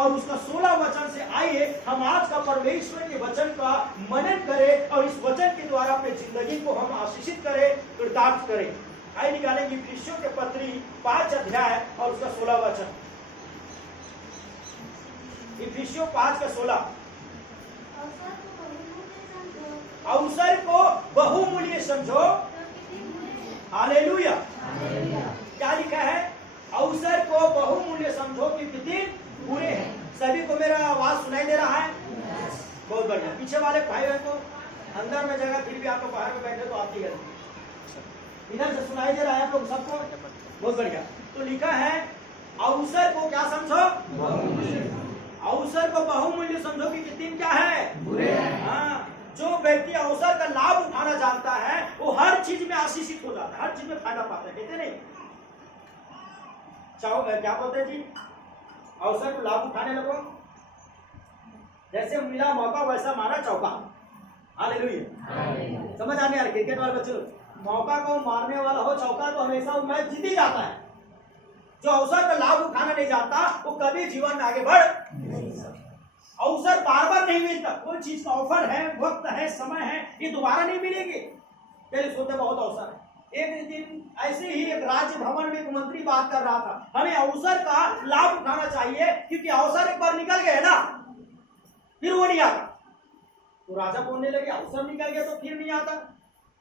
और उसका 16 वचन से आइए हम आज का परमेश्वर के वचन का मनन करें और इस वचन के द्वारा अपने जिंदगी को हम आशीषित करें, कृतार्थ करें। आइए निकालेंगे इफिसियों के पत्री 5 अध्याय और उसका 16 वचन। इफिसियों 5 का 16। अवसर को बहुमूल्य समझो। हालेलुया। क्या लिखा है? अवसर को बहुमूल्य समझो कि दिन बुरे हैं। सभी को मेरा आवाज सुनाई दे रहा है? बहुत बढ़िया। पीछे वाले भाई बहन को अंदर में जगह, फिर भी आप लोग बाहर में बैठे तो आपकी गलती। इधर से सुनाई दे रहा है आप लोग सबको? बहुत बढ़िया। तो लिखा है अवसर को क्या समझो? अवसर को बहुमूल्य समझो कि दिन क्या है? बुरे हैं। हाँ, जो व्यक्ति अवसर का लाभ उठाना जानता है वो हर चीज में आशीषित हो जाता है, हर चीज में फायदा पाता है। कहते नहीं क्या बोलते जी? अवसर को लाभ उठाने लगो, जैसे मिला मौका वैसा मारा चौका। हालेलुया। समझ आने यार? क्रिकेट वाले बच्चों, मौका को मारने वाला हो चौका तो हमेशा वो मैच जीत ही जाता है। जो अवसर का लाभ उठाना नहीं जानता वो कभी जीवन में आगे बढ़ नहीं सकता। अवसर बार बार नहीं मिलता। कोई चीज का ऑफर है, वक्त है, समय है, ये दोबारा नहीं मिलेंगे। पहले सोचते बहुत अवसर है। एक दिन ऐसे ही एक राज्य भवन में एक मंत्री बात कर रहा था, हमें अवसर का लाभ उठाना चाहिए क्योंकि अवसर एक बार निकल गए ना फिर वो नहीं आता। तो राजा बोलने लगे अवसर निकल गया तो फिर नहीं आता,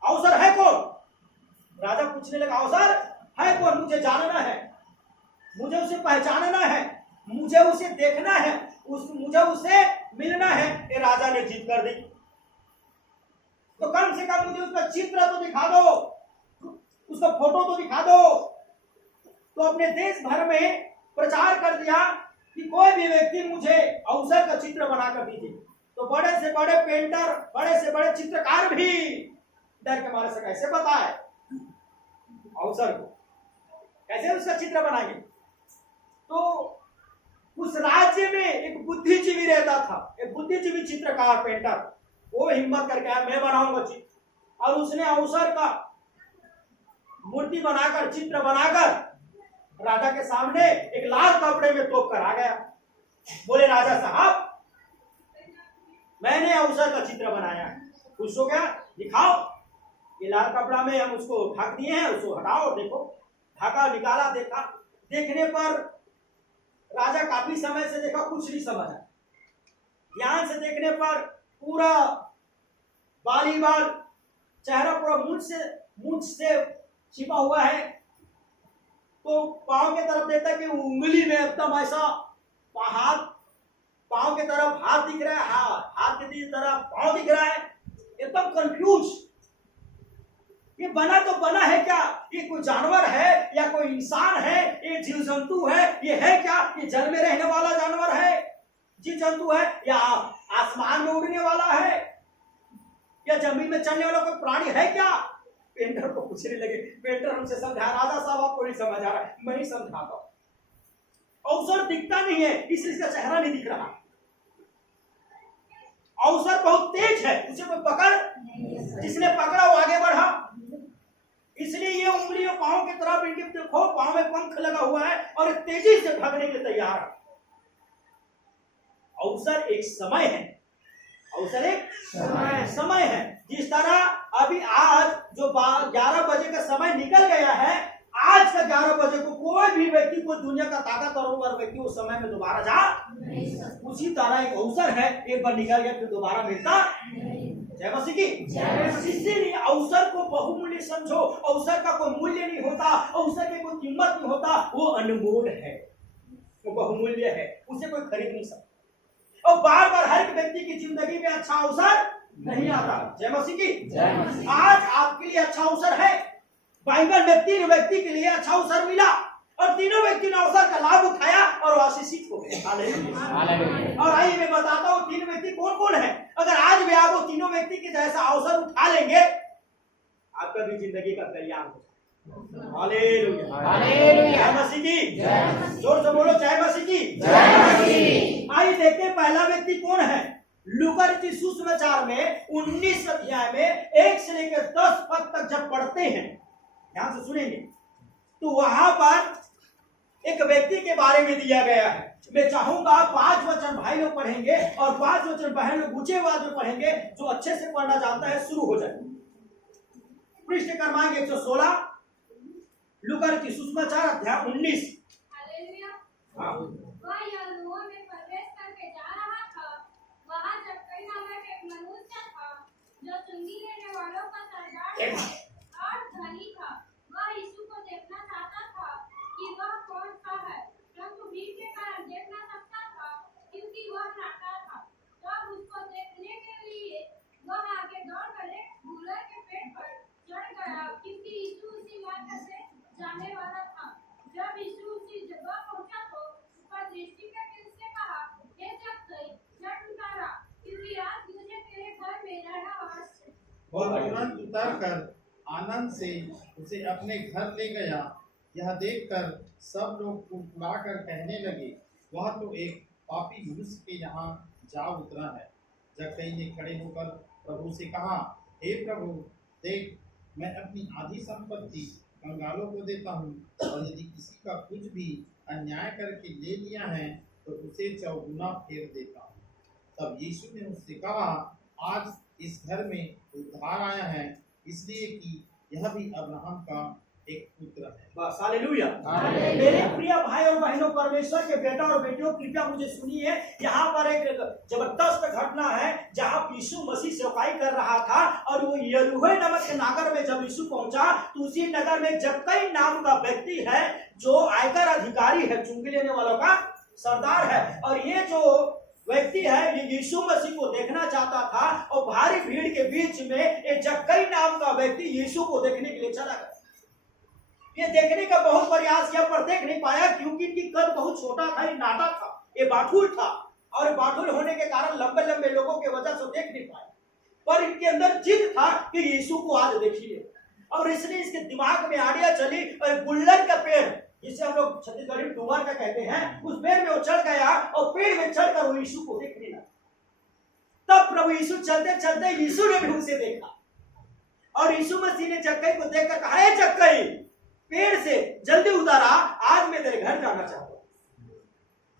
अवसर है कौन? राजा पूछने लगा अवसर है कौन? मुझे जानना है, मुझे उसे पहचानना है, मुझे उसे देखना है, मुझे उससे मिलना है। ये राजा ने जीत कर दी। तो कम से कम मुझे उसका चित्र तो दिखा दो, उसका फोटो तो दिखा दो। तो अपने देश भर में प्रचार कर दिया कि कोई भी व्यक्ति मुझे अवसर का चित्र बनाकर दीजिए। तो बड़े से बड़े पेंटर, बड़े से बड़े चित्रकार भी डर के मारे से कैसे बताए अवसर को, कैसे उसका चित्र बनाएंगे। तो उस राज्य में एक बुद्धिजीवी रहता था, एक बुद्धिजीवी चित्रकार पेंटर। वो हिम्मत करके आया मैं बनाऊंगा चित्र, और उसने अवसर का मूर्ति बनाकर, चित्र बनाकर राजा के सामने एक लाल कपड़े में तोप कर आ गया। बोले राजा साहब मैंने अवसर का चित्र बनाया है। खुश हो गया, दिखाओ। ये लाल कपड़ा में हम उसको ढक दिए हैं, उसको हटाओ, देखो। ढका, निकाला, देखा। देखने पर राजा काफी समय से देखा, कुछ नहीं समझा। ध्यान से देखने पर पूरा बाली बाल, चेहरा पूरा मूंछ से छिपा हुआ है। तो पांव के तरफ देखता कि उंगली में एकदम ऐसा हाथ, पांव के तरफ हाथ दिख रहा है, हाथ की तरफ पांव दिख रहा है। एकदम कंफ्यूज, ये बना तो बना है क्या? ये कोई जानवर है या कोई इंसान है? ये जीव जंतु है? ये है क्या? ये जल में रहने वाला जानवर है, जीव जंतु है, या आसमान में उड़ने वाला है, या जमीन में चलने वाला कोई प्राणी है क्या? पेंटर को पूछने लगे। पेंटर हमसे समझा, राजा साहब आपको नहीं समझ आ रहा है, मैं ही समझाता हूं। अवसर दिखता नहीं है इसलिए इसका चेहरा नहीं दिख रहा। अवसर बहुत तेज है, उसे कोई पकड़, जिसने पकड़ा वो आगे बढ़ा। इसलिए ये उंगली और पांव की तरफ इनके देखो, पांव में पंख लगा हुआ है और तेजी से भागने के लिए तैयार है। अवसर एक समय है, अवसर एक समय है। जिस तरह अभी आज जो 11 बजे का समय निकल गया है, आज का 11 बजे को कोई भी व्यक्ति, कोई दुनिया का ताकतवर व्यक्ति उस समय में दोबारा जा नहीं सकता। उसी तरह एक अवसर है, एक बार निकल गया फिर दोबारा मिलता नहीं। जय मसीह की। इसीलिए अवसर को बहुमूल्य समझो। अवसर का कोई मूल्य नहीं होता, अवसर की कोई कीमत नहीं होता, वो अनमोल है, वो बहुमूल्य है, उसे कोई खरीद नहीं सकता। और बार बार हर एक व्यक्ति की जिंदगी में अच्छा अवसर नहीं आता। जय मसीह की। आज आपके लिए अच्छा अवसर है। बाइबल में 3 व्यक्ति के लिए अच्छा अवसर मिला और तीनों व्यक्ति ने अवसर का लाभ उठाया और आशीषित हो गए। और आइए मैं बताता हूँ 3 व्यक्ति कौन कौन है। अगर आज भी आप वो तीनों व्यक्ति के जैसा अवसर उठा लेंगे, आपका भी जिंदगी का कल्याण हो। हालेलुया, जय मसीह की। जोर से बोलो जय मसीह की। आइए देखते हैं पहला व्यक्ति कौन है। लूका रचित सुसमाचार में 19 अध्याय में 1 से लेकर 10 पद तक जब पढ़ते हैं, ध्यान से सुनेंगे, तो वहां पर एक व्यक्ति के बारे में दिया गया है। मैं चाहूंगा 5 वचन भाई लोग पढ़ेंगे और 5 वचन बहन लोग ऊंचे आवाज में पढ़ेंगे। जो अच्छे से पढ़ना जानता है शुरू हो जाए। पृष्ठ क्रमांक 116, लूका की सुसमाचार अध्याय 19। हाँ। वह यरूशलेम में प्रवेश करके जा रहा था। वहाँ जक्कई नामक एक मनुष्य था जो चुंगी लेने वालों का सरदार था और धनी था। वह यीशु को देखना चाहता था कि वह कौन सा है, परंतु भीड़ के कारण देख न सकता था क्योंकि वह नाटा था। तब उसको देखने के लिए वह आगे दौड़कर एक भूलर के पेड़ पर चढ़ गया क्योंकि यीशु उसी मार्ग से जाने वाला था। जब यीशु उसी जगह पहुंचा तो ऊपर दृष्टि करके उससे कहा, हे जक्कई, झट उतारा क्योंकि आज मुझे तेरे घर में रहना आवश्यक है। और तुरंत उतारकर आनंद से उसे अपने घर ले गया। यह देखकर सब लोग कुड़कुड़ाकर कहने लगे, वह तो एक पापी मनुष्य के यहाँ जा उतरा है। जक्कई ने खड़े होकर प्रभु से कहा, हे प्रभु, देख, मैं अपनी आधी संपत्ति कंगालों को देता हूँ, और यदि किसी का कुछ भी अन्याय करके ले लिया है तो उसे चौगुना फेर देता हूँ। तब यीशु ने उससे कहा, आज इस घर में उद्धार आया है, इसलिए कि यह भी अब्राहम का एक पुत्र है। बस हालेलुया। मेरे प्रिय भाई और बहनों, परमेश्वर के बेटा और बेटियों, कृपया मुझे सुनिए। यहाँ पर एक जबरदस्त घटना है जहाँ यीशु मसीह सेवकाई कर रहा था और वो यरूशलेम नामक के नगर में जब यीशु पहुंचा तो उसी नगर में जक्कई नाम का व्यक्ति है जो आयकर अधिकारी है, चुंगी लेने वालों का सरदार है। और ये जो व्यक्ति है ये यीशु मसीह को देखना चाहता था और भारी भीड़ के बीच में एक जक्कई नाम का व्यक्ति यीशु को देखने के लिए चला गया। ये देखने का बहुत प्रयास किया पर देख नहीं पाया क्योंकि इनकी कद बहुत छोटा था, ये नाटा था, ये बाठुल था और बाठुल होने के कारण लंबे लंबे लोगों के वजह से देख नहीं पाया। पर इनके अंदर जिद था कि यीशु को आज देखिए और इसलिए इसके दिमाग में आइडिया चली और गुल्लर का पेड़ जिसे हम लोग छत्तीसगढ़ी में डूंगर का कहते हैं, उस पेड़ में वो चढ़ गया और पेड़ में चढ़कर वो यीशु को देखने लगा। तब प्रभु यीशु चलते चलते यीशु ने भी उसे देखा और यीशु मसीह ने जक्कई को देखकर कहा, हे जक्कई, पेड़ से जल्दी उतारा, आज मैं तेरे घर जाना चाहता हूं।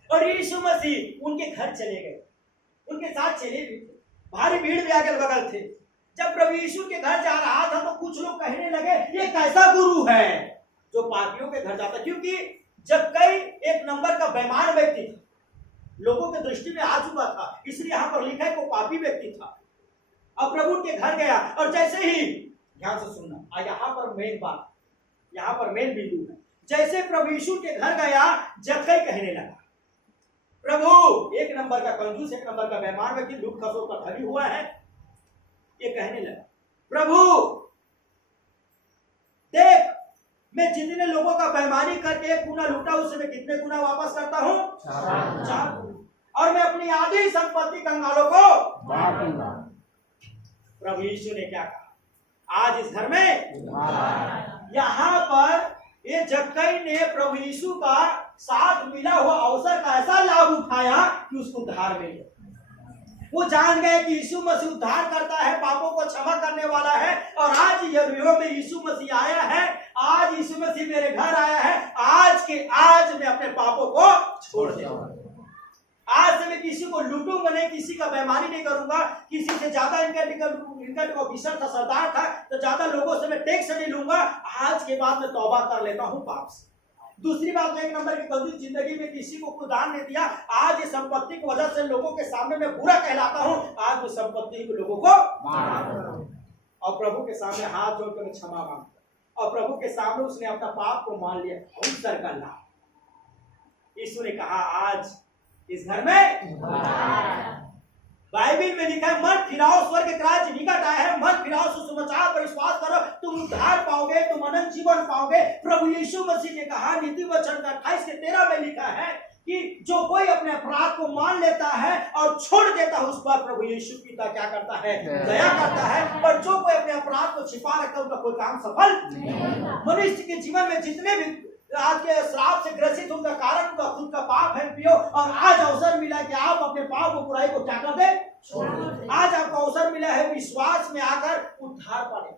और यीशु मसीह उनके घर चले गए, उनके साथ चले भी थे, भारी भीड़ भी अगल बगल थे। जब प्रभु यीशु के घर जा रहा था तो कुछ लोग कहने लगे, ये कैसा गुरु है जो पापियों के घर जाता, क्योंकि जक्कई एक नंबर का बेईमान व्यक्ति था, लोगों के दृष्टि में आ चुका था, इसलिए यहाँ पर लिखा है वो पापी व्यक्ति था। अब प्रभु के घर गया और जैसे ही, ध्यान से सुनना, यहाँ पर मेन बात, यहाँ पर मेन बिंदु है। जैसे प्रभु यीशु के घर गया, जक्कई कहने लगा, प्रभु, एक नंबर का कंजूस, एक नंबर का बेईमान व्यक्ति, लूट खसोट का धनी हुआ है, ये कहने लगा, प्रभु देख, मैं जितने लोगों का बेईमानी करके 1 गुना लूटा उससे मैं कितने गुना वापस करता हूँ? 4। और मैं अपनी आधी संपत्ति कंगालों को बांट दूंगा। प्रभु यीशु ने क्या कहा? आज इस घर में, यहाँ पर ये जक्कई ने प्रभु यीशु का साथ मिला हुआ अवसर का ऐसा लाभ उठाया कि उसको उद्धार मिल गया। वो जान गए कि यीशु मसीह उद्धार करता है, पापों को क्षमा करने वाला है। और आज यरूशलेम में यीशु मसीह आया है, आज यीशु मसीह मेरे घर आया है, आज के आज मैं अपने पापों को छोड़ दूंगा। आज से मैं किसी को लूटूंगा नहीं, किसी का बेईमानी नहीं करूंगा, किसी से ज्यादा इनका ऑफिसर था, सरदार था, तो ज्यादा लोगों से मैं टैक्स नहीं लूंगा। आज के बाद मैं तौबा कर लेता हूँ पाप से। दूसरी बात, 1 नंबर की कंजूस जिंदगी में किसी को कोई दान नहीं दिया, आज इस संपत्ति की वजह से लोगों के सामने मैं बुरा कहलाता हूँ। आज उस संपत्ति को लोगों को और प्रभु के सामने हाथ जोड़कर मैं क्षमा मांगता, और प्रभु के सामने उसने अपना पाप को मान लिया, अवसर का लाभ। यीशु ने कहा, आज इस घर में बाइबल में लिखा है, मन फिराओ, स्वर्ग के राज्य निकट आया है, मन फिराओ, सुसमाचार पर विश्वास करो, तुम उद्धार पाओगे, तुम अनंत जीवन पाओगे। प्रभु यीशु मसीह ने कहा, नीति वचन 28-13 में लिखा है कि जो कोई अपने अपराध को मान लेता है और छोड़ देता है, उस पर प्रभु यीशु पिता क्या करता है? दया करता है। और जो कोई अपने अपराध को छिपा रखता है, उनका कोई काम सफल नहीं। मनुष्य के जीवन में जितने भी आज के श्राप से ग्रसित, उनका कारण उनका खुद का पाप है पियो। और आज अवसर मिला कि आप अपने पाप को, बुराई को क्या कर दे? आज आपको अवसर मिला है विश्वास में आकर उद्धार पाने।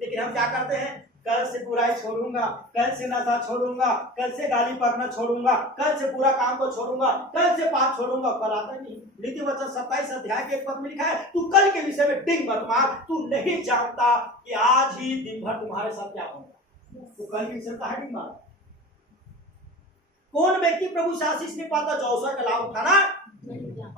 लेकिन हम क्या करते हैं? कल से बुराई छोड़ूंगा, कल से नशा छोड़ूंगा, कल से गाली पढ़ना छोड़ूंगा, कल से बुरा काम को छोड़ूंगा, कल से पाप छोड़ूंगा। कल आता नहीं। नीति वचन 27 अध्याय के 1 पद में लिखा है, तू कल के विषय में डिंग मत मार, तू नहीं जानता कि आज ही दिन भर तुम्हारे साथ क्या होगा। तू कल के विषय में कहा डिंग मार। कौन व्यक्ति प्रभु से आशीष नहीं पाता? जो अवसर का लाभ उठाना,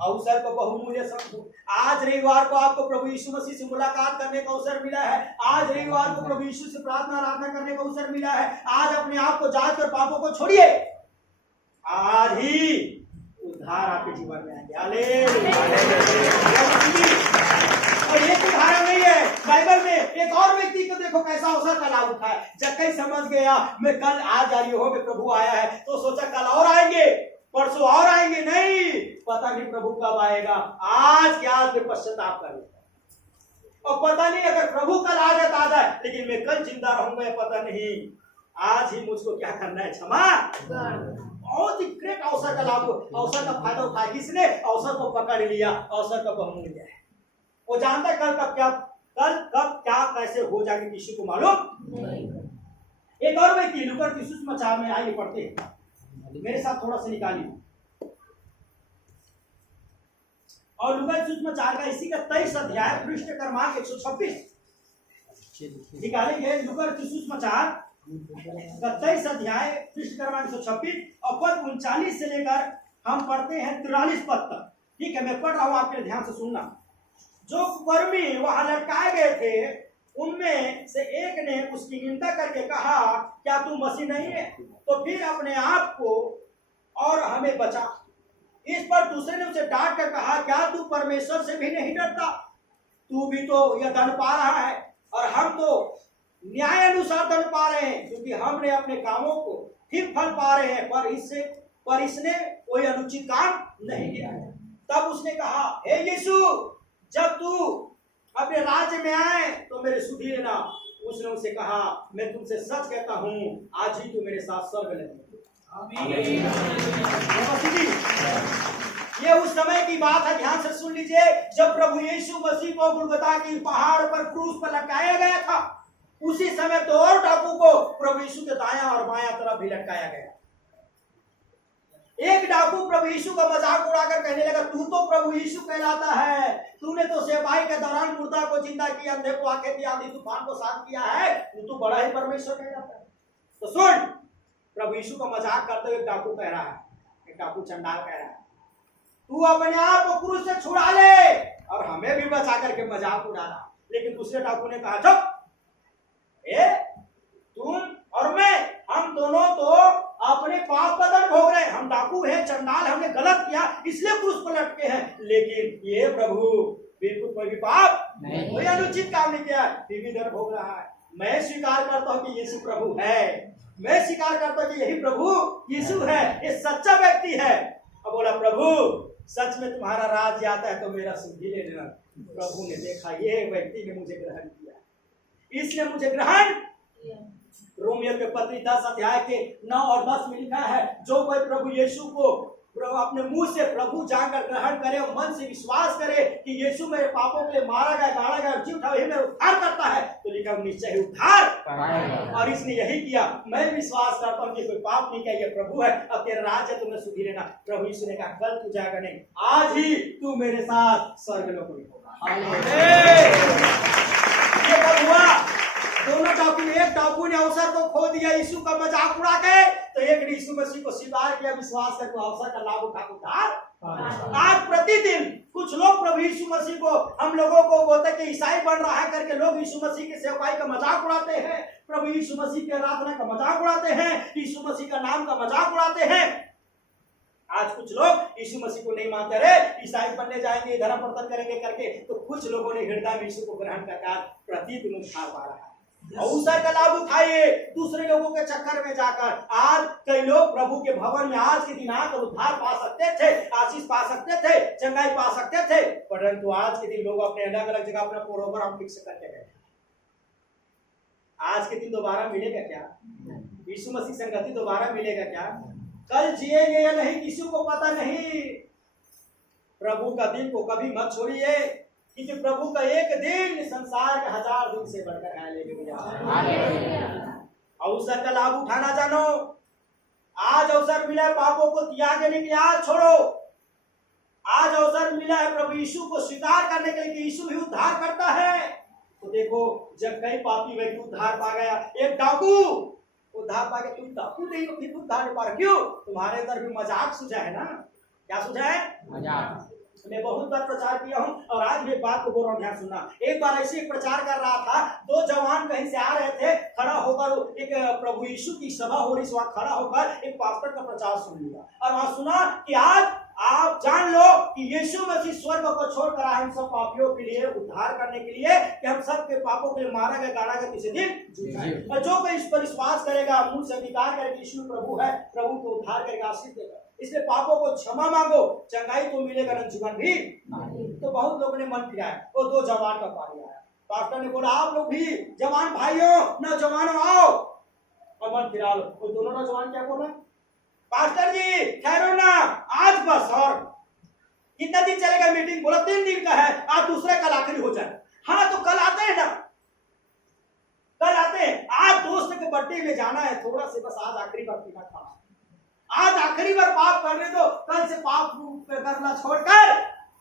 अवसर को बहुमूल्य समझो। आज रविवार को आपको प्रभु यीशु मसीह से मुलाकात करने का अवसर मिला है। आज रविवार को प्रभु यीशु से प्रार्थना आराधना करने का अवसर मिला है। आज अपने आप को जांच कर पापों को छोड़िए। आज ही उद्धार आपके जीवन में आएंगे। और ये उदाहरण नहीं है, बाइबल में एक और व्यक्ति को देखो कैसा अवसर का लाभ उठाया। जक्कई समझ गया मैं कल आज आ रही हो में प्रभु आया है, तो सोचा कल और आएंगे, परसों और आएंगे। नहीं, पता नहीं प्रभु कब आएगा। आज के आज में पश्चाताप कर लेता, और पता नहीं अगर प्रभु कल आ जाए तो आ जाए, लेकिन मैं कल जिंदा रहूंगा या पता नहीं। आज ही मुझको क्या करना है? क्षमा। बहुत ही ग्रेट अवसर का लाभ, अवसर का फायदा उठाया। किसने? अवसर को पकड़ लिया, अवसर का बहुमूल्य है। वो जानता है कल कब क्या कैसे हो जाएगा, किसी को मालूम नहीं। एक और व्यक्ति लूका सुसमाचार में आइए पढ़ते हैं, मेरे साथ थोड़ा सा निकालिए। और लूका सुसमाचार का इसी का 23 अध्याय पृष्ठ क्रमांक 126 निकालेंगे। लूका सुसमाचार का 23 अध्याय पृष्ठ क्रमांक 126 और पद 39 से लेकर हम पढ़ते हैं 43 पद तक। ठीक है, मैं पढ़ रहा हूं, आपके ध्यान से सुनना। जो कुकर्मी वहां लटकाए गए थे, उनमें से एक ने उसकी निंदा करके कहा, क्या तू मसीह नहीं है? तो फिर अपने आप को और हमें बचा। इस पर दूसरे ने उसे डांट कर कहा, क्या तू परमेश्वर से भी नहीं डरता? तू भी तो यह दंड पा रहा है, और हम तो न्याय अनुसार दंड पा रहे हैं, क्योंकि हमने अपने कामों को ठीक फल पा रहे हैं, पर इसने कोई अनुचित काम नहीं किया है। तब उसने कहा, हे यीशु, जब तू अपने राज्य में आए तो मेरे सुधी लेना। उसने उसे कहा, मैं तुमसे सच कहता हूँ, आज ही तू मेरे साथ स्वर्ग लगेगा। ये उस समय की बात है, ध्यान से सुन लीजिए। जब प्रभु यीशु मसीह को गुलगुता की पहाड़ पर क्रूस पर लटकाया गया था, उसी समय दो और डाकू को प्रभु यीशु के दायां और बायां तरफ भी लटकाया गया। एक डाकू प्रभु यीशु का मजाक उड़ाकर कहने लगा, तू तो प्रभु यीशु कहलाता है, तूने तो सेवाई के दौरान मुर्दा को जिंदा किया, अंधे को आंखें दी, आंधी तूफान को शांत किया है, तू तो बड़ा ही परमेश्वर कहलाता है। तो सुन, प्रभु यीशु का मजाक करते हुए एक डाकू कह रहा है, एक डाकू चंडाल कह रहा है, तू अपने आप को क्रूस से छुड़ा ले और हमें भी बचा करके मजाक उड़ाना। लेकिन दूसरे डाकू ने कहा, चुप, तुम और मैं, हम दोनों तो अपने पाप का दंड भोग रहे हैं। हम डाकू हैं, चंडाल, हमने गलत किया इसलिए क्रूस पर लटके हैं, लेकिन ये प्रभु बिल्कुल कोई भी पाप नहीं, कोई अनुचित काम नहीं किया, फिर भी दंड भोग रहा है। मैं स्वीकार करता हूँ कि यीशु प्रभु है, मैं स्वीकार करता हूँ कि यही प्रभु यीशु है, ये सच्चा व्यक्ति है। अब बोला, प्रभु सच में तुम्हारा राज्य आता है तो मेरा सुधी ले लेना। प्रभु ने देखा ये व्यक्ति ने मुझे ग्रहण किया, इसलिए मुझे ग्रहण। रोमियो के पत्री 10 अध्याय के 9 और 10 में लिखा है, जो कोई प्रभु यीशु को अपने मुंह से प्रभु जानकर ग्रहण करे और मन से विश्वास करे कि यीशु मेरे पापों के लिए मारा गया, गाड़ा गया, जी उठा, वही में उद्धार करता है, तो लिखा निश्चय ही उद्धार पाएगा। और इसने यही किया। मैं विश्वास करता हूँ कि कोई पाप नहीं किया, ये प्रभु है, अब तेरा राज है, तुम्हें सुधी लेना। प्रभु यीशु ने कहा, कल तू जाएगा नहीं, आज ही तू मेरे साथ स्वर्गलोक में होगा। ये कब हुआ? दोनों डाकू, एक डाकू ने अवसर को खो दिया यीशु का मजाक उड़ा के, तो एक ने यीशु मसीह को स्वीकार किया, विश्वास करके अवसर का लाभ उठाकर। आज प्रतिदिन कुछ लोग प्रभु यीशु मसीह को, हम लोगों को बोलते कि ईसाई बन रहा है करके लोग यीशु मसीह की सेवकाई का मजाक उड़ाते हैं, प्रभु यीशु मसीह की आराधना का मजाक उड़ाते हैं, यीशु मसीह का नाम का मजाक उड़ाते हैं। आज कुछ लोग यीशु मसीह को नहीं मानते, रहे ईसाई बनने जाएंगे, धर्म परिवर्तन करेंगे करके, तो कुछ लोगों ने हृदय में यीशु को ग्रहण करके प्रतिदिन उद्धार पा रहा है। अवसर का लाभ उठाइए दूसरे लोगों के चक्कर में जाकर। आज कई लोग प्रभु के भवन में आज के दिन आकर उद्धार पा सकते थे, आशीष पा सकते थे, चंगाई पा सकते थे, परंतु आज के दिन लोग अपने अलग अलग जगह अपना प्रोग्राम फिक्स करके गए। आज के दिन दोबारा मिलेगा क्या? यीशु मसीह संगति दोबारा मिलेगा क्या? कल जिएंगे या नहीं किसी को पता नहीं। प्रभु का दिन को कभी मत छोड़िए। कि प्रभु का एक दिन संसार के 1000 दिन से बढ़कर है। हालेलुया। अवसर का लाभ उठाना जानो। आज अवसर मिला है पापों को त्याग देने के लिए, आज छोड़ो। आज अवसर मिला है प्रभु यीशु को स्वीकार करने के लिए कि यीशु भी उद्धार करता है। तो देखो, जब कई पापी व्यक्ति उद्धार पा गया, एक डाकू उद्धार पा गया, तुम डाकू नहीं हो, फिर उद्धार पा रहे क्यों? तुम्हारे अंदर भी मजाक सूझा है ना? क्या सूझा है? मजाक। मैं बहुत बार प्रचार किया हूँ और आज भी बात को बोल रहा हूँ, ध्यान सुनना। एक बार ऐसे ही प्रचार कर रहा था, 2 जवान कहीं से आ रहे थे, खड़ा होकर एक प्रभु यीशु की सभा हो रही, वहां खड़ा होकर एक पास्टर का प्रचार सुन लिया और वहां सुना कि आज आप जान लो कि यीशु मसीह स्वर्ग को छोड़कर आए हम सब पापियों के लिए, उद्धार करने के लिए, कि हम सब के पापों के लिए मारा गया, गाड़ा गया, तीसरे दिन जी जाएगा। और जो कोई इस पर विश्वास करेगा, मुंह से अंगीकार करेगा यीशु प्रभु है, प्रभु को उद्धार करेगा, आशीष देगा। इसलिए पापों को क्षमा मांगो, चंगाई तो मिलेगा, न जीवन भी। तो बहुत लोगों ने मन किया है। वो 2 जवान का पारी आया, पास्टर ने बोला आप लोग भी जवान भाइयों, नौजवानों आओ और मन फिरा लो। वो दोनों नौजवान क्या बोला? पास्टर जी ठहरो ना, आज बस, और कितना दिन चलेगा मीटिंग? बोला 3 दिन का है, आज दूसरा कल आखिरी हो जाए। हाँ तो कल आते हैं ना, कल आते हैं। आज दोस्त के बर्थडे में जाना है, थोड़ा से बस आज आखिरी बार पीना खाना, आज आखिरी बार पाप करने दो, कल से पाप करना छोड़कर,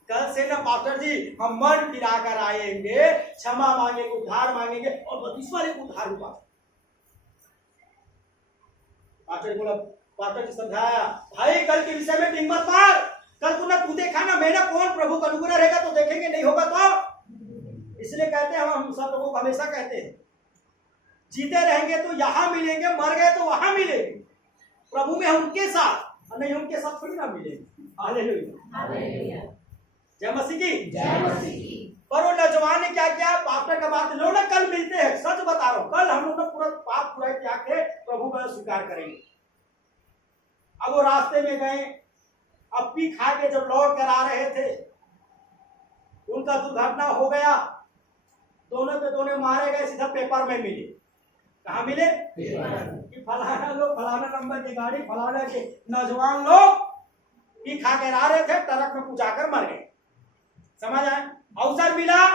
कल से ना पास्टर जी हम मन फिरा कर आएंगे, क्षमा मांगेंगे, उद्धार मांगेंगे और बत्तीसवां एक उद्धार हुआ। पास्टर बोला, पास्टर जी समझाया, भाई कल के विषय में टिंग मत मार, कल तू देखा ना, मेरा कौन प्रभु का अनुग्रह रहेगा तो देखेंगे, नहीं होगा तो। इसलिए कहते हैं, हम सब लोगों को हमेशा कहते हैं, जीते रहेंगे तो यहां मिलेंगे, मर गए तो वहां मिलेंगे। प्रभु में हम उनके साथ और नहीं उनके साथ थोड़ी ना मिलेंगे। हालेलुया। जय मसीह की। जय मसीह की। पर वो नौजवान ने क्या किया? पास्टर का बात लो ना, कल मिलते हैं, सच बता रहा हूं, कल हम लोग पूरा पाप पूरा त्याग के प्रभु का स्वीकार करेंगे। अब वो रास्ते में गए, अब पी खा के जब लौट कर आ रहे थे, उनका दुर्घटना हो गया, दोनों पे दोनों मारे गए, सीधा पेपर में मिले। कहा मिले? कि फलाना लोग, फलाना नंबर की गाड़ी, फलाना के नौजवान लोग पी खा कर आ रहे थे, ट्रक में पूजा कर मर गए। समझ आए? अवसर मिला?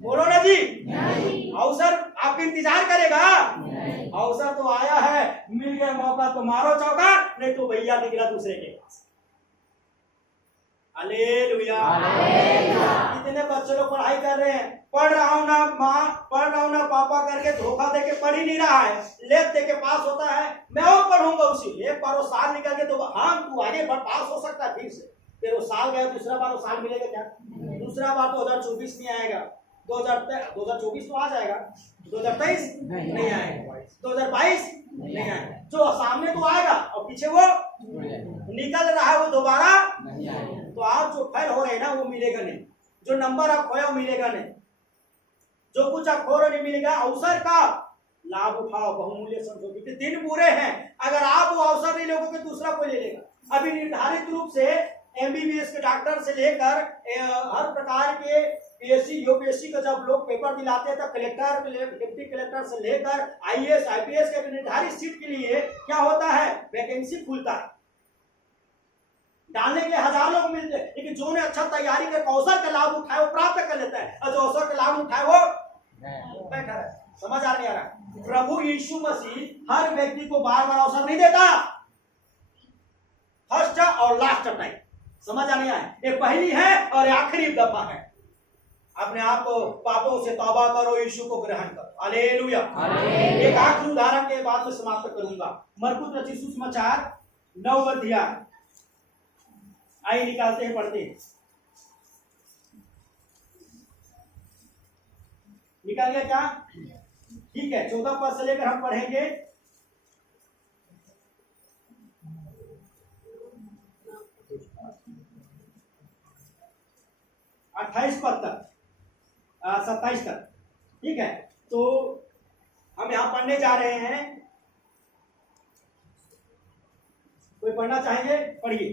बोलो ना जी। अवसर आपका इंतजार करेगा? अवसर तो आया है, मिल गया मौका तो मारो चौका, नहीं तो भैया निकला दूसरे के पास। हालेलुया। कितने बच्चे लोग पढ़ाई कर रहे हैं, पढ़ रहा हूं ना माँ, पढ़ रहा हूं ना पापा करके धोखा देके पढ़ ही नहीं रहा है, लेट देके पास होता है, मैं और पढ़ूंगा उसी। एक बार वो साल निकल के तो हाँ तू आगे पास हो सकता है, फिर वो साल गया, दूसरा बार वो साल मिलेगा क्या? दूसरा बार 2024 नहीं आएगा, 2024 तो आ जाएगा, 2023 नहीं आएगा, 2022 नहीं आएगा। जो सामने तो आएगा और पीछे वो निकल रहा है, वो दोबारा नहीं आएगा। तो आप जो फेल हो रहे हैं ना, वो मिलेगा नहीं। जो नंबर आप खोया वो मिलेगा नहीं, जो कुछ आप खो रहे नहीं मिलेगा। अवसर का लाभ उठाओ, बहुमूल्य समझो, क्योंकि दिन बुरे हैं। अगर आप वो अवसर नहीं लोगे तो दूसरा कोई ले लेगा। अभी निर्धारित रूप से एमबीबीएस के डॉक्टर से लेकर हर प्रकार के पीएससी यूपीएससी का जब लोग पेपर दिलाते हैं, तब कलेक्टर, डिप्टी कलेक्टर से लेकर आईएएस आईपीएस के निर्धारित सीट के लिए क्या होता है? वैकेंसी खुलता है, डालने के लिए 1000 लोग मिलते हैं, लेकिन जो ने अच्छा तैयारी कर अवसर का लाभ उठाए वो प्राप्त कर लेता है, और जो अवसर का लाभ उठाए वो बैठा है। समझ आ नहीं आ रहा? प्रभु यीशु मसीह हर व्यक्ति को बार बार अवसर नहीं देता, फर्स्ट और लास्ट टाइम। समझ आ नहीं आया? ये पहली है और आखिरी दफा है। अपने आप को पापों से तौबा करो, यीशु को ग्रहण करो। हालेलुया। एक आखिरी उदाहरण के बाद में समाप्त करूंगा। मरकुस रचित सुसमाचार 9 अध्याय, आई निकालते हैं, पढ़ते हैं। निकाल गया क्या? ठीक है, 14 पद से लेकर हम पढ़ेंगे 28 पद तक, 27 तक। ठीक है, तो हम यहां पढ़ने जा रहे हैं। कोई पढ़ना चाहेंगे? पढ़िए।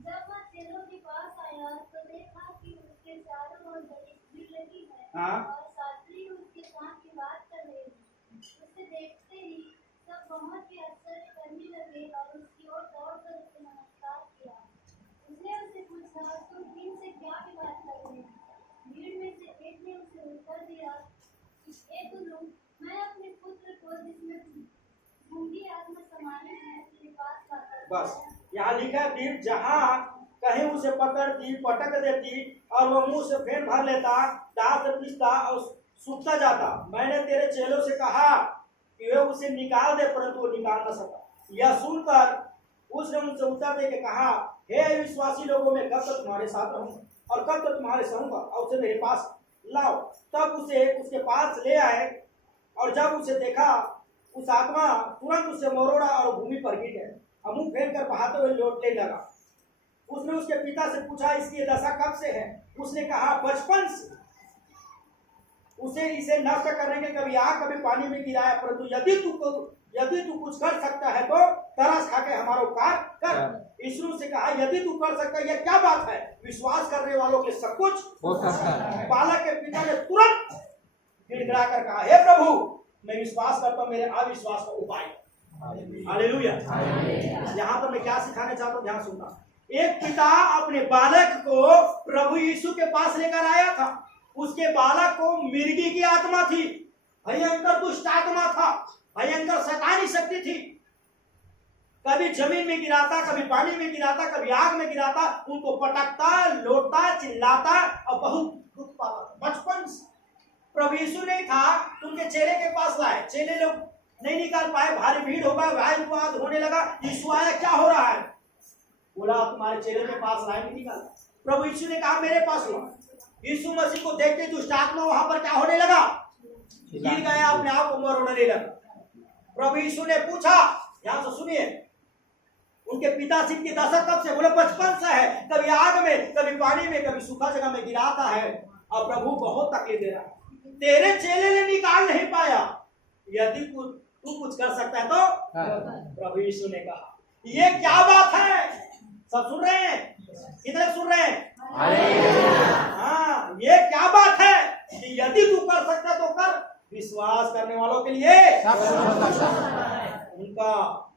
जब वह चेलों के पास आया तो देखा कि उसके चारों ओर बड़ी भीड़ लगी है, हाँ। और शास्त्री उसके साथ की बात कर रहे हैं। उसे देखते ही सब बहुत ही आश्चर्य करने लगे और उसकी ओर दौड़कर उसे नमस्कार किया। उसने उससे पूछा, तुम इनसे क्या बात कर रहे हो? हे गुरु, मैं अपने पुत्र को जिसमें गूंगी आत्मा समानी है तेरे पास लाकर बस यहाँ लिखा है फिर जहाँ कहीं उसे पकड़ती पटक देती और वो मुंह से फेंट भर लेता, दांत से पीसता और सूखता जाता। मैंने तेरे चेलों से कहा कि वे उसे निकाल दे, परंतु वो निकाल न सका। यह सुनकर उसने उनसे उत्तर दे के कहा, हे विश्वासी लोगों, में कब तक तुम्हारे साथ रहूंगा और कब तक तुम्हारे सहूंगा, और उसे मेरे पास लाओ। तब उसे उसके पास ले आए, और जब उसे देखा उस आत्मा तुरंत उसे मरोड़ा और भूमि पर गिर गए और मुंह फेर कर बहाते हुए लौटने लगा। उसने उसके पिता से पूछा, इसकी दशा कब से है? उसने कहा, बचपन से। उसे इसे नष्ट करने के कभी आग कभी पानी में गिराया, परंतु यदि तू कुछ कर सकता है तो तरस खा के हमारा उपकार कर। यीशु से कहा, यदि तू कर सकता है, यह क्या बात है? विश्वास करने वालों के सब कुछ हो सकता है। बालक के पिता ने तुरंत गिड़गिड़ा कर कहा, हे प्रभु, मैं विश्वास करता हूँ, मेरे अविश्वास का उपाय। हालेलुया। यहाँ पर मैं क्या सिखाने चाहता हूँ, ध्यान सुनना। एक पिता अपने बालक को प्रभु यीशु के पास लेकर आया था। उसके बालक को मिर्गी की आत्मा थी, भयंकर दुष्ट आत्मा था, भयंकर शैतानी शक्ति थी। कभी जमीन में गिराता, कभी पानी में गिराता, कभी आग में गिराता, उनको पटकता, लौटता, चिल्लाता और बहुत दुख पाता। बचपन से प्रभु यीशु नहीं था, उनके चेले के पास लाए, चेले लोग नहीं निकाल पाए, भारी भीड़ होगा, वाद होने लगा। यीशु आया, क्या हो रहा है? बोला, तुम्हारे चेले के पास लाए, नहीं निकाला। प्रभु यीशु ने कहा, मेरे पास लो। यीशु मसीह को देखते दुष्ट आत्मा वहां पर क्या होने लगा? गिर गया, अपने आप को मरोड़ने लगा। प्रभु यीशु ने पूछा, ध्यान से सुनिए, उनके पिता सिंह की दशा कब से? बोले बचपन से है। कभी आग में, कभी पानी में, कभी सूखा जगह में गिराता है और प्रभु बहुत तकलीफ दे रहा है। तेरे चेले ने निकाल नहीं पाया, यदि तू कुछ कर सकता है तो। प्रभु यीशु ने कहा, ये क्या बात है? सब सुन रहे हैं? कितने सुन रहे हैं? हाँ, ये क्या बात है कि यदि तू कर सकता तो कर। विश्वास करने वालों के लिए उनका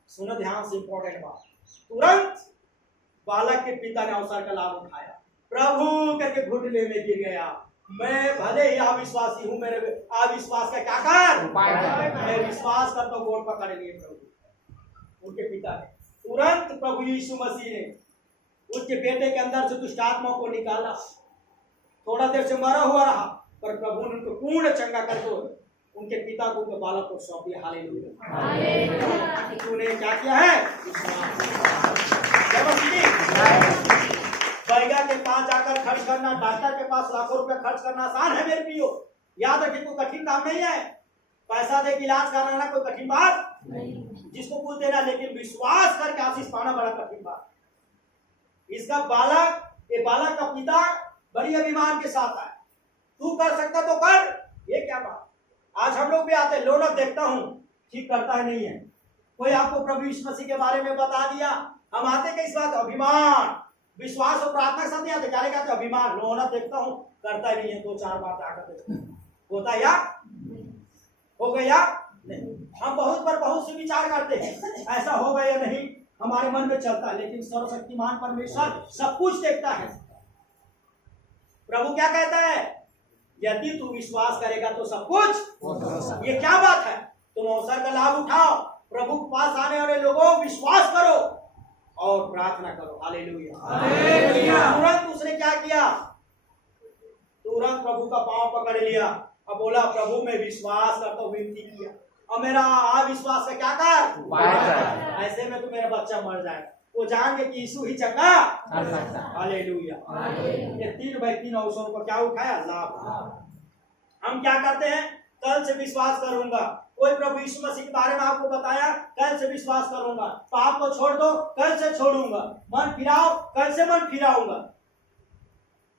सुनो ध्यान से, इंपॉर्टेंट बात। तुरंत बालक के पिता ने अवसर का लाभ उठाया, प्रभु करके घुटने में गिर गया। मैं भले ही अविश्वासी हूँ, मेरे अविश्वास का क्या कर? मैं विश्वास करता हूँ, गोड़ पकड़ लिए प्रभु। उनके पिता ने तुरंत प्रभु यीशु मसीह ने उसके बेटे के अंदर से दुष्ट आत्मा को निकाला। थोड़ा देर से मरा हुआ रहा, पर प्रभु ने उनको पूर्ण चंगा करके उनके पिता को, उनके बालक को सौंप दिया। हालेलुया। तूने क्या किया है? बैगा के पास जाकर खर्च करना, डॉक्टर के पास लाखों रुपए खर्च करना आसान है मेरे प्रियो। याद रखिए, कोई कठिन काम नहीं है। पैसा दे के इलाज कराना कोई कठिन बात नहीं, जिसको कुछ देना, लेकिन विश्वास करके आशीष पाना बड़ा कठिन बात। इसका बालक, ये बालक का पिता बड़ी अभिमान के साथ आया, तू कर सकता तो कर। ये क्या बात? आज हम लोग भी आते, लोनक देखता हूँ, ठीक करता है नहीं है। कोई आपको प्रभु यीशु मसीह के बारे में बता दिया, हम आते किस बात? अभिमान, विश्वास और प्रार्थना के साथ नहीं आते, क्या कहते? अभिमान। लोनक देखता हूँ, करता ही नहीं है, 2-4 बार आकर होता या हो गया नहीं। हम बहुत पर बहुत से विचार करते हैं, ऐसा होगा या नहीं, हमारे मन में चलता है, लेकिन सर्वशक्तिमान परमेश्वर सब कुछ देखता है। प्रभु क्या कहता है? यदि तू विश्वास करेगा तो सब कुछ। ये क्या बात है? तुम अवसर का लाभ उठाओ, प्रभु के पास आने वाले लोगों विश्वास करो और प्रार्थना करो। हालेलुया। तुरंत उसने क्या किया? तुरंत प्रभु का पांव पकड़ लिया और बोला, प्रभु मैं विश्वास करता हूँ, विनती किया, और मेरा अविश्वास का क्या कर? ऐसे में तो मेरा बच्चा मर जाएगा। वो जान के कि यीशु ही चंगा। हालेलुया। ये 3/3 अवसरों को क्या उठाया? लाभ। हम क्या करते हैं? कल से विश्वास करूंगा। कोई प्रभु यीशु मसीह के बारे में आपको बताया, कल से विश्वास करूंगा। पाप को छोड़ दो, कल से छोड़ूंगा। मन फिराओ, कल से मन फिराऊंगा।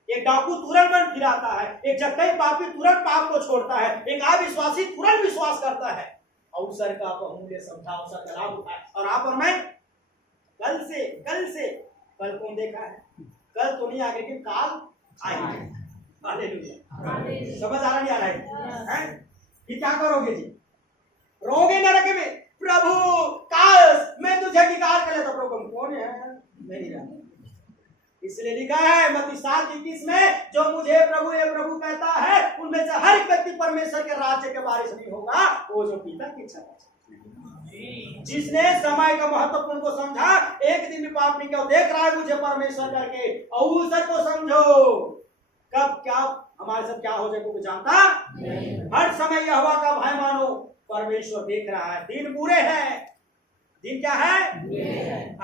एक डाकू तुरंत मन फिराता है, एक जक्कई पापी तुरंत पाप को छोड़ता है, एक अविश्वासी तुरंत विश्वास करता है। अवसर का बहुमूल्य समझा, अवसर का लाभ उठाए। और आप और मैं कल कौन देखा है? कल तो नहीं आगे कि काल आएगी। हालेलुया। समझ आ रहा नहीं आ रहा है? ये क्या करोगे जी? रोगे नरक में, प्रभु काल मैं तुझे निकाल कर लेता। प्रभु कौन है? नहीं जानता। इसलिए लिखा है मत्ती 7:21 में, जो मुझे प्रभु ये प्रभु कहता है उनमें से हर एक व्यक्ति परमेश्वर के राज्य के बारिश नहीं होगा, वो जो पिता की इच्छा करता है। जिसने समय का महत्वपूर्ण को समझा, एक दिन भी पाप नहीं किया, देख रहा है मुझे परमेश्वर करके, अवसर को समझो। कब क्या हमारे साथ क्या हो जाए कोई जानता नहीं। हर समय यहोवा का भय मानो, परमेश्वर देख रहा है। दिन बुरे हैं, दिन क्या है?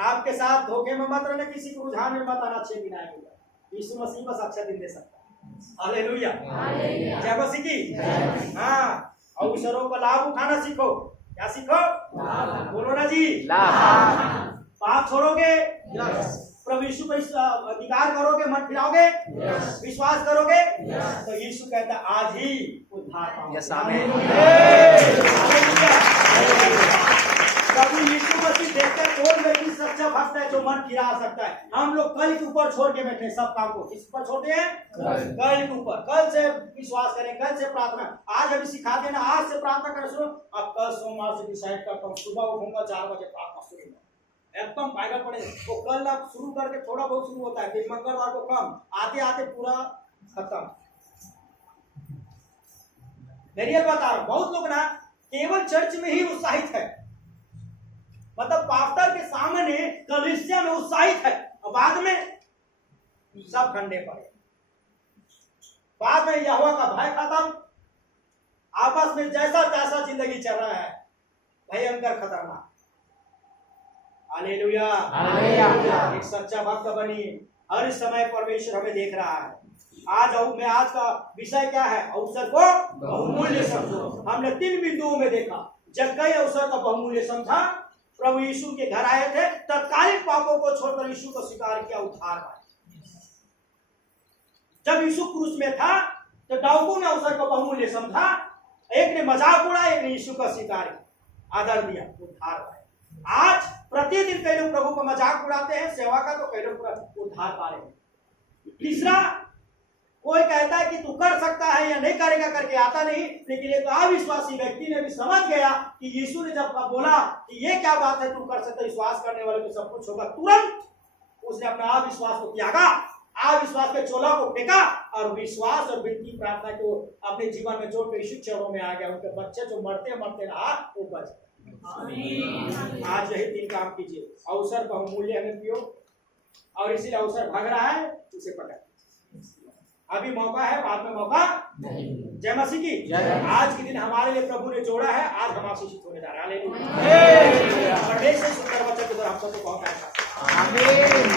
आपके साथ धोखे में मत रहना, किसी को रुझान में मत आना। अच्छे दिन आएगा, यीशु मसीह बस अच्छा दिन दे सकता है। हालेलुया, जय मसीह की। हाँ, अवसरों का लाभ उठाना सीखो। क्या सीखो? बोलो ना जी, पाप छोड़ोगे, प्रभु यीशु पर अधिकार करोगे, मन फिराओगे, विश्वास करोगे, तो यीशु कहता है आज ही उद्धार पाओगे। प्रभु यीशु मसीह देखते हैं कौन व्यक्ति सच्चा भक्त है जो मन फिरा सकता है। हम लोग कल के ऊपर छोड़ के बैठे सब काम को, किस पर छोड़ते हैं? कल के ऊपर। कल से विश्वास करें, कल से प्रार्थना। आज अभी सिखा देना, आज से प्रार्थना करना शुरू। अब कल सोमवार से डिसाइड करता हूँ, सुबह उठूंगा 4 बजे प्रार्थना शुरू, एकदम बाइबल पढ़े। तो कल आप शुरू करके थोड़ा बहुत शुरू होता है, फिर मंगलवार को कम, आते आते पूरा खत्म। मेरी बता रहा हूं, बहुत लोग ना केवल चर्च में ही उत्साहित है, मतलब पास्टर के सामने कलीसिया में उत्साहित है, और बाद में सब ठंडे पड़े। बाद में यहोवा का भय खत्म, आपस में जैसा तैसा जिंदगी चल रहा है, भयंकर खतरनाक। हालेलुया, एक सच्चा भक्त बनिए। हर समय परमेश्वर हमें देख रहा है। आज का विषय क्या है? अवसर को बहुमूल्य समझो। हमने 3 बिंदुओं में देखा। जक्कई अवसर का बहुमूल्य समझा, प्रभु यीशु के घर आए थे, तत्कालीन पापों को छोड़कर यीशु को स्वीकार किया, उद्धार पाया। जब यीशु क्रूस में था तो डाकू ने अवसर को बहुमूल्य समझा, एक ने मजाक उड़ाया, एक ने यीशु का स्वीकार किया, आदर दिया, उद्धार पाया। आज प्रतिदिन कई लोग प्रभु का मजाक उड़ाते हैं, सेवा का, तो कई लोग उद्धार पा रहे हैं। तीसरा, कोई कहता है कि तू कर सकता है या नहीं करेगा करके आता नहीं, लेकिन एक अविश्वासी व्यक्ति ने भी समझ गया कि यीशु ने जब बोला कि ये क्या बात है, तू कर सकता, विश्वास करने वाले को सब कुछ होगा, तुरंत उसने अपना अविश्वास को त्यागा, अविश्वास के चोला को फेंका और विश्वास और विनती प्रार्थना को अपने जीवन में जोड़ कर यीशु चरणों में आ गया। उनके बच्चे जो मरते मरते रहा, वो बच गया। आज यही 3 काम कीजिए। अवसर बहुमूल्य हमें पियो, और इसीलिए अवसर भाग रहा है, उसे पकड़। अभी मौका है, बाद में मौका नहीं। जय मसीह की। आज के दिन हमारे लिए प्रभु ने जोड़ा है, आज हम आशीषित होने जा रहे हैं। हालेलुया। परमेश्वर सुंदर वचन के द्वारा हम सबको बहुत अच्छा। आमीन।